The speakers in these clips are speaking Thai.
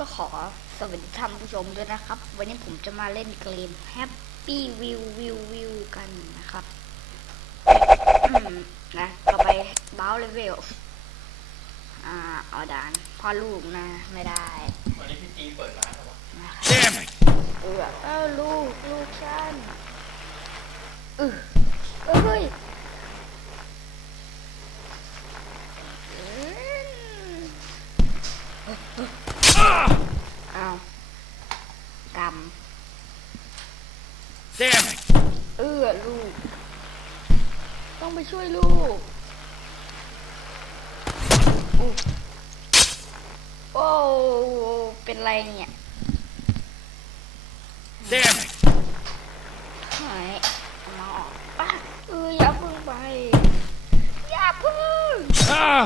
ก็ขอสวัสดีท่านผู้ชมด้วยนะครับ วันนี้ผมจะมาเล่นเกม Happy View View View กันนะครับอืมนะต่อไปบ้าเลเวลอ่าเอาดานพ่อลูกนะ ไม่ได้ วันนี้พี่ตีเปิดร้านเหรอวะนะครับ Damn it! เออเออลูก ลูกฉันเออเอ้ยอืมอ้าวก Damn it! ำเออลูก ต้องไปช่วยลูกอู้โอ้เป็นไรเนี่ย Damn it! หายเอามาออกอะเอออย่าเพึ่งไป อย่าเพึ่ง Ah!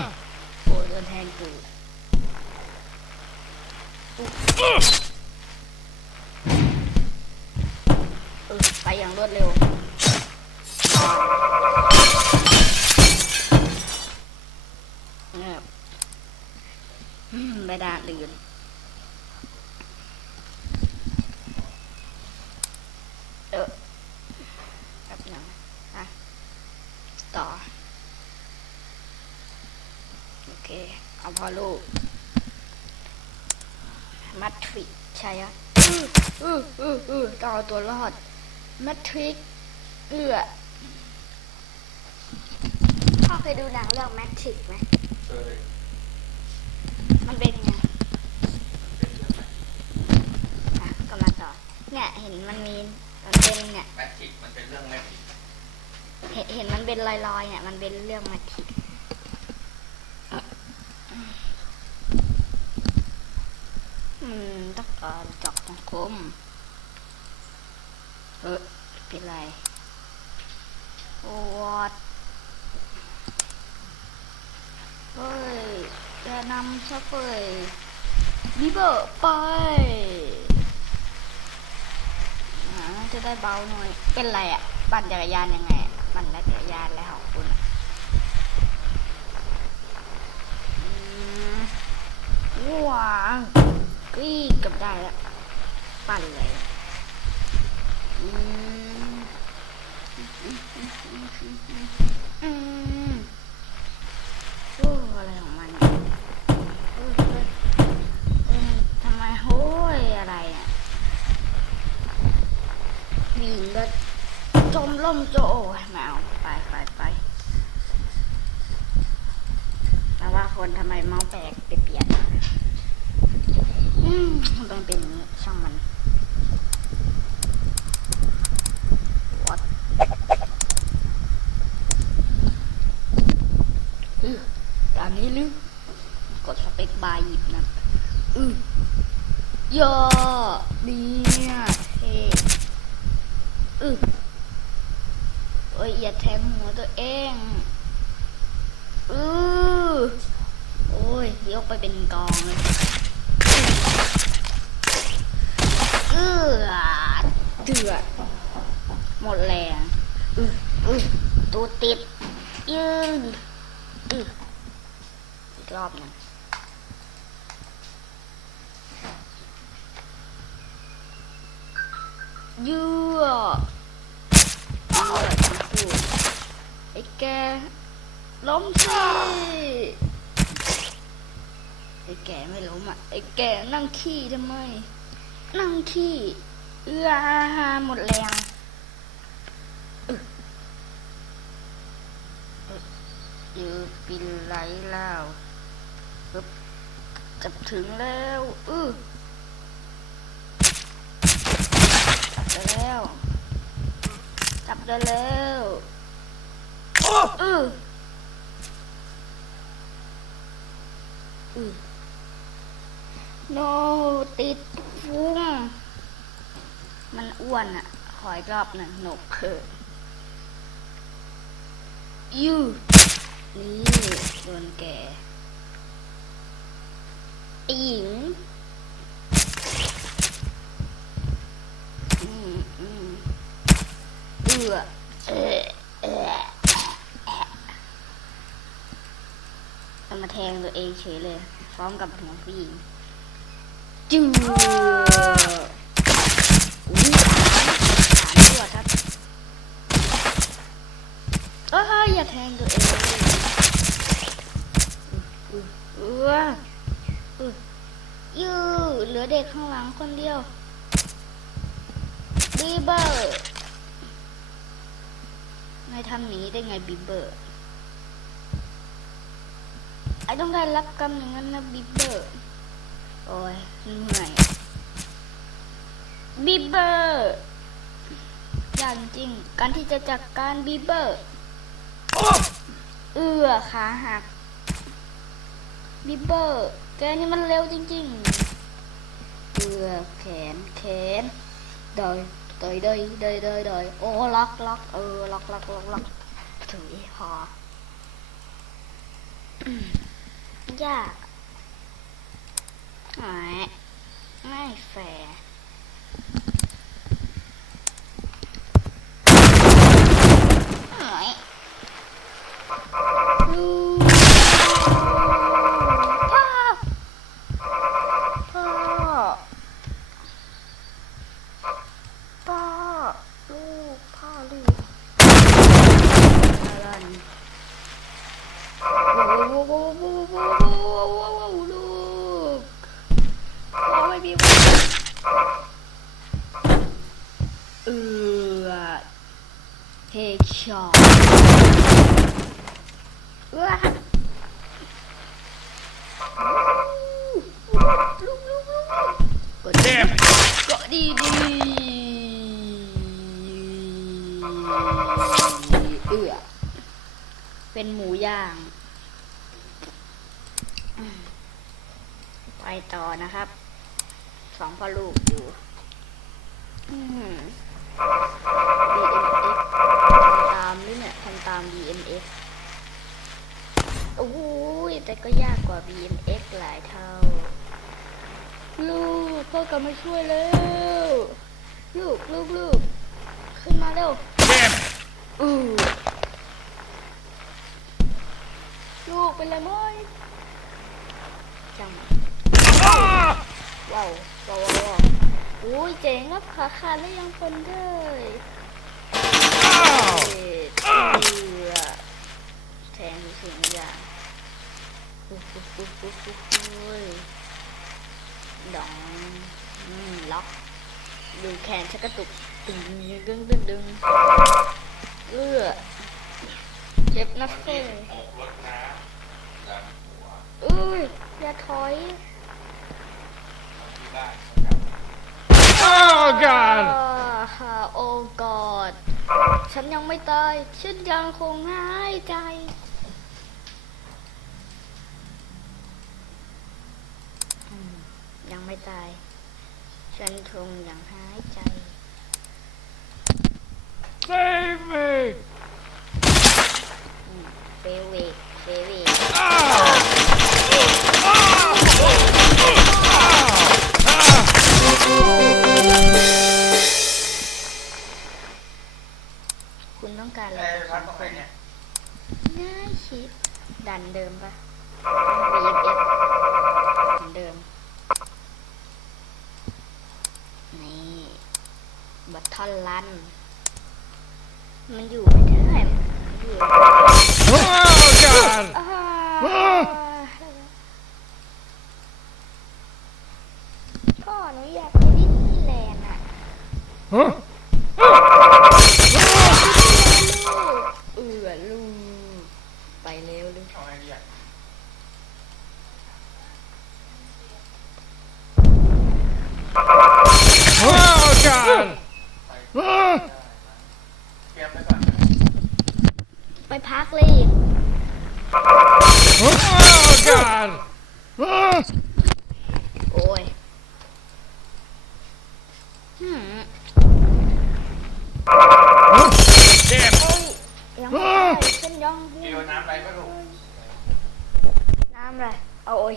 โอ้ยโดนแทงกูอุ๊ ออไปอย่างรวดเร็วเงียบอืมได่านอื่นเออแป๊บนึงอะต่อ โอเค เอาพอลูก มัทริใช่อะอืออืออืออือต้อตัวรอด มัทริกเอื้อพ่อเคยดูหนังเรื่องแมทริกไหมเคยมันเป็นยังไงเป็นเรื่องไหมอะก็มาต่อ เนี่ยเห็นมันมีมันเป็นเนี่ยแมทริกมันเป็นเรื่องแมทริกเห็นเห็นมันเป็นลอยๆเนี่ยมันเป็นเรื่องมาทิกอืมต้องการจับสังคม เออเป็นไรโอ้วอดเฮ้ยจะนำซะเฟยบีเบอร์ไปอ่าจะได้เบาหน่อย เป็นไรอะปั่นจักรยานยังไงปั่นจักรยานแล้วของคุณว้าวกรีดกับได้ล้วปั่นเลย อืมโอ้อะไรของมันเนี่ยเฮ้ยเฮ้ยเอ้ยทำไมโห้ยอะไรอะวิ่งก็จมล่มโจโอ้ยไม่เอาไปไปไปแต่ว่าคนทำไมเมาส์แปลกไปเปลี่ยนอืมมันเป็นอย่างนี้ช่างมันวัดอือ ตามนี้ลึกดสเปคบาร์หยิบนะอือย่อดีเนี่ยเท่อือโอ้ยอย่าแทงหัวตัวเองอือโอ้ยยกไปเป็นกองเลยเอือเดือดหมดแรงอืออือตัวติดยืนอืออีก รอบนึงเยื่อเลือพูดไอ้แกล้มสิไอ้แกไม่ล้มอะไอ้แกนั่งขี้ทำไม นั่งขี้เอื้อหมดแรงอึอึยือปินไหลแล้ว ปึ๊บจะถึงแล้วอือจับได้แล้ว จับได้แล้วอืออือโนติดฟุ้งมันอ้วนอะขออีกรอบหนึ่งหนกเคือยูนี่โดนแก ไอหญิงอืมอืมเอือเออเออมาแทงตัวเองเฉยเลยพร้อมกับหัวผู้หญิงจจืออุ้ยสามตัวครับเอ้ยอย่าแทงตัวเองอือเออ อเด็กข้างหลังคนเดียวบีเบอร์นายทำอย่างนี้ได้ไงบีเบอร์ไอต้องได้รับกรรมอย่างนั้นนะบีเบอร์โอ้ยเหนื่อยบีเบอร์อย่างจริง การที่จะจัดการบีเบอร์เอือขาหักบีเบอร์ แกนี่มันเร็วจริง ๆ เอื้อแขนแขนเดยเดยเดยเดยเดยเดยโอ้ล็อกล็อกเออล็อกล็อกล็อกล็อกถุยพอยากไม่ไม่แฟร์ไม่ลูกพ่อพ่อพ่อลูกพ่อลูกอะไร ว้าวว้าวว้าวว้าวว้าวว้าวว้าวลูกพ่อไม่มีวันเออเฮด ช็อตว้าลูกลูกลูกกดดีกดดีดีเอือเป็นหมูย่าง ไปต่อนะครับ สองพ่อลูกอยู่อืม DNF ทำตามหรือเนี่ยทำตาม DNF โอ้ยแต่ก็ยากกว่า BMX หลายเท่า ลูกพ่อกลับมาช่วยแล้ว ลูกลูกลูกขึ้นมาเร็วอือลูกเป็นไรไหมจังว้าวว้าวว้าวว้าวโอ้ยเจ๋งครับขาขาดแล้วยังคนเลยเออ แทงสิ่งอย่างปุ๊บปุ๊บปุ๊บปุ๊บปุ๊บดองล็อกดูแขนชักกระตุกตึงดึงดึงดึงเอื้อเจ็บนะเฟ้หกรถน้ำหลังหัวอุ้ยอย่าถอยที่บ้าน Oh, God! อ่าโอ้กอด ฉันยังไม่ตาย ฉันยังคงหายใจอืมยังไม่ตาย ฉันคงยังหายใจ Save me! เฟเวกเฟเวก คุณต้องการอะไรไอ้จากพัฉัดนตรงไหนเนี่ยง่ายคิดดันเดิมปะ VFS เหมือนเดิม นี่บัตทอนลัน มันอยู่ไม่ได้ มันอยู่ Oh, God! อ่าก็หนูอยากไปดิสนีย์แลนด์อะ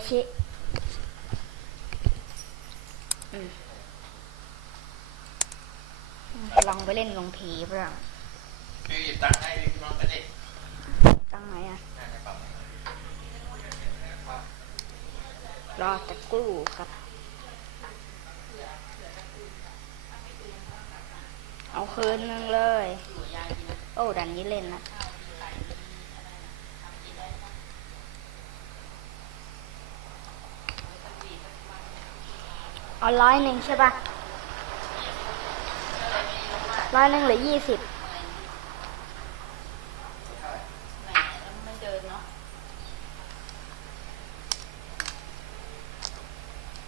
ชิลองไปเล่นลงผีบ้ล่าพี่ตั้งให้น้องกันดิตั้งไหนอะรอจะกู้ครับ เอาคืนนึงเลย โอ้ดันนี้เล่นนะ เอาร้อยหนึ่งใช่ปะร้อยหนึ่งหรือยี่สิบ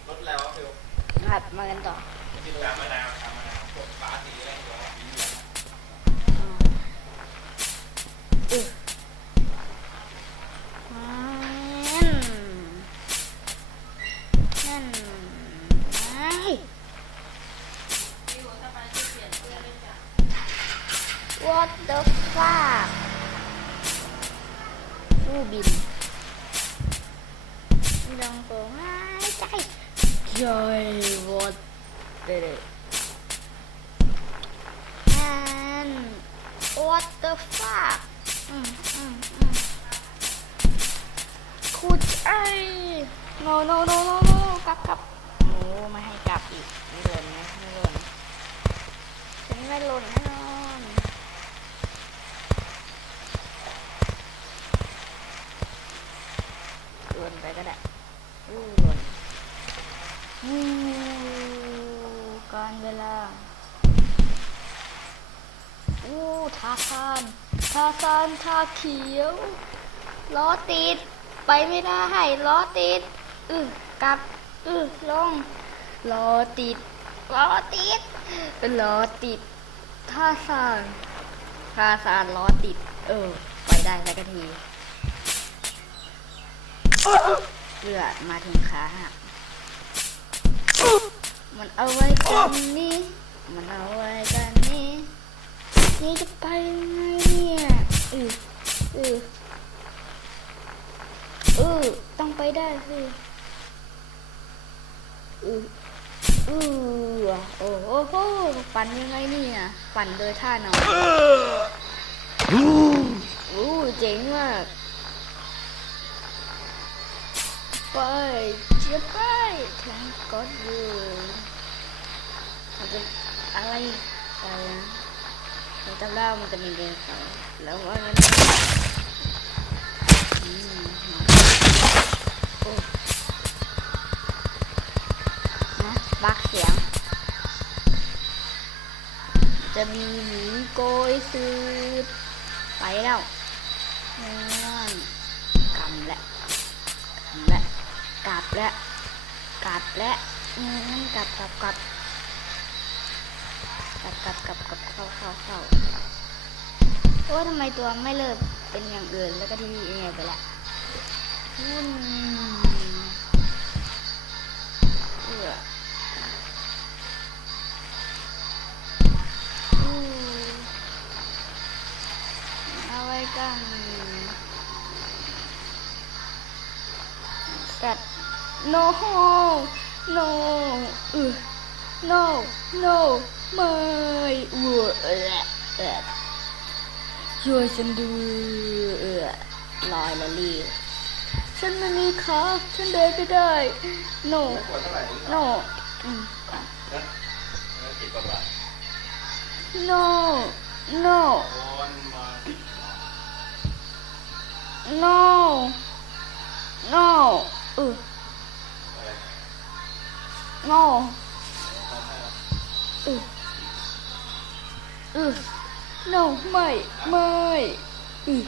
รถแล้วฟิวหัดมากันต่อฟิวตามมะนาวตามมะนาวพวกฟ้าสีอะไรตัวสีเหลือง อือนั่นนั่นไอ้ What the fuck ผู้บินยังเปิดหายใจใจ what did it and what the fuck อืมอืมอืมคุณไอ้ no no no no no กลับกลับโอ้ไม่ให้กลับอีกไม่หล่นนะไม่หล่นฉันไม่หล่นแน่นอนหล่นไปก็ได้อู้หล่นอู้การเวลา อู้ทาซานทา ซานทาเขียวล้อติด ไปไม่ได้ล้อติดอือกลับอือลงล้อติดล้อติดล้อติดท่าซานท่าซานล้อติด เออ ไปได้สักทีเลือดมาถึงขาหักมันเอาไว้กันนี้มันเอาไว้กัน นี้จะไปยังไงเนี่ยอืออืออือต้องไปได้สิอืออือโอ้โหปั่นยังไงเนี่ยปั่นโดยท่านอนอู้เจ๋งมากไปเชียไปทั้งกอดเลยอะไรอะไร นะเราจำได้มันจะมีเดินเขาแล้วว่ามันอืมโอ้นะบักเสียง จะมีหมีโกยสืดไปแล้วนั่นกำและกำและกลับและกลับและอืมกลับกลับกลับ กับกับเข้าเข้าเข้าโอ้ทำไมตัวไม่เลิกเป็นอย่างอื่นแล้วก็ที่นี่ยังไงไปละวุ่นเอื้ออู้เอาไว้กันสัตว์ no no อือ no no ไม่เออเออเออช่วยฉันดูลอยละลีฉันไม่มีขาฉันเดินไม่ได้ no ขวดเท่าไหร่ no no no no no เออ no เออเออ no ไม่ไม่เออ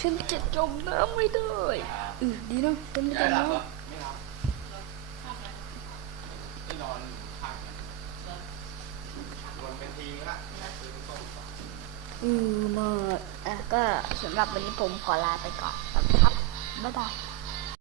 ฉันจะจมน้ำไม่ได้เออดีนะฉันไม่จได้มหลับน้ำเหรอไม่หลับไม่นอนพักรวมเป็นทีมละซื้อต้มอือมาอะก็สำหรับวันนี้ผมขอลาไปก่อนครับ บ๊ายบาย